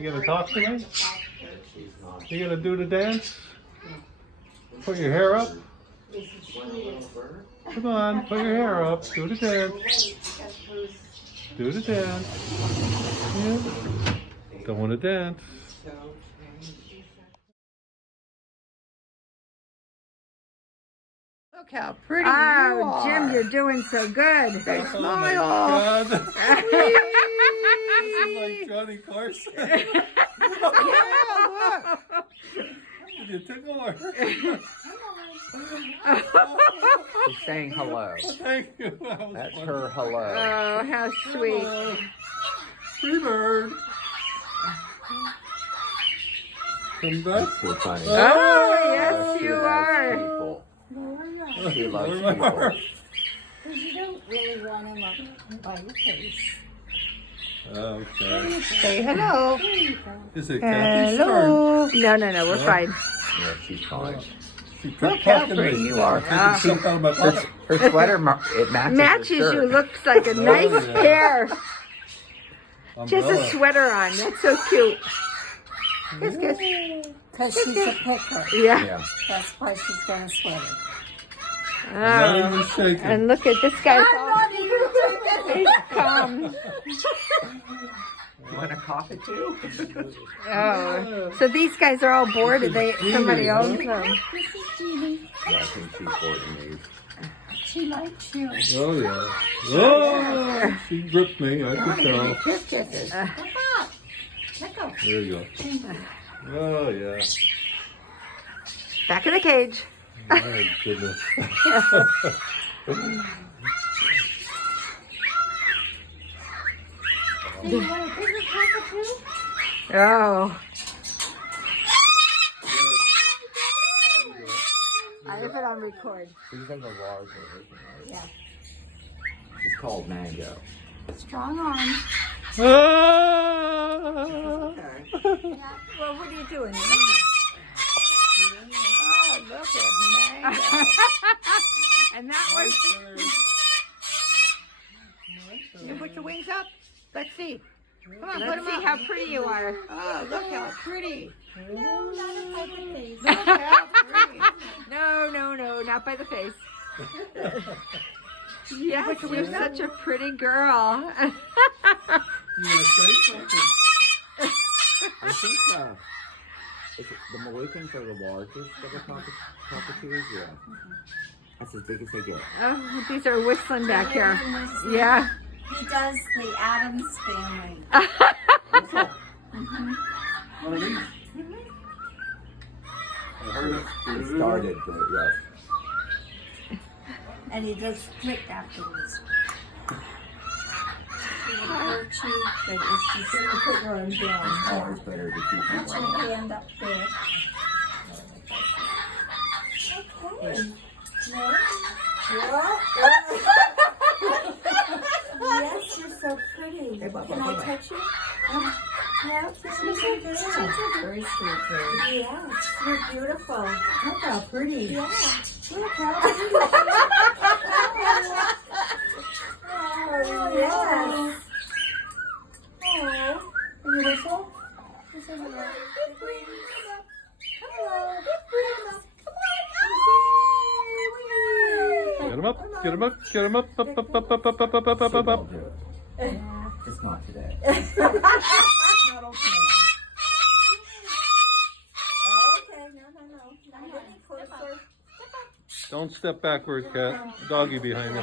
You gonna talk to me? You gonna do the dance? Put your hair up? Come on, put your hair up. Do the dance. Do the dance. Yeah. Don't want to dance. Look how pretty you are. Jim, you're doing so good. They Oh my smile. God. This is like Johnny Carson. Yeah, look. Did you tickle her? She's saying hello. Thank you. That was That's funny. her hello. Oh, how sweet. Hello. Free bird. Come back. Too funny. Oh, yes, She you loves are. people. She loves Where am I? people. Because you don't really want them up by your face. Okay. Say hello. There you go. Is it Kathy's turn? Hello. No, we're Huh? fine. Yeah, she's fine. She Look kept how talking to pretty me. you are. Taking stuff out of my Her, pocket. her sweater, it matches, Matches her you. shirt. Looks like a nice yeah. pair. She has a Umbrella. sweater on. That's so cute. Kiss, kiss. Because she's a picker. Yeah. Yeah. That's why she's got a sweater. Not Oh. even shaking. And look at this guy's all. He's calm. You want a coffee too? Oh. So these guys are all bored. Somebody owns them. This is Jeannie. Yeah, I think she's bored and leaves. She likes you. Oh yeah. Oh, she gripped me. I could tell. Kiss kisses. Come on. Let go. There you go. Oh yeah. Back in the cage. My goodness. Do you want a bigger cockatoo? Oh. I have it on record. These are the large version, right? Yeah. It's called Mango. Strong arm. Ah! Well, what are you doing? Oh, look at Mango. And that was. You put your wings up. Let's see. Come on, let's see how pretty you are. Oh, look how pretty. No, not a puppet face. Look how pretty. No, not by the face. Yes, you're such a pretty girl. You wanna say something? I think the Mohicans are the largest of the cockatoos. Yeah. That's as big as they get. Oh, these are whistling back here. Yeah. He does the Addams Family. One of these? I heard it. It started, but yes. And he does click afterwards. He will hurt you, but it's just you put your arm down. Always better to keep Put them your like hand up there. Okay. No? Yes, you're so pretty. Hey, Bubba, Can I Bubba. touch you? Yeah, she's so good. Very sweet, very. Yes, you're beautiful. Look how pretty. Yeah. Look how pretty. Oh, yes. Oh. Can you whistle? Whistle me out. Hello. Get him up, get him up, get him up, up, up, up, up, up, up, up, up, up, up, up. Do it. Just not today. Okay, no. Not any closer. Don't step backward, cat. Doggy behind you.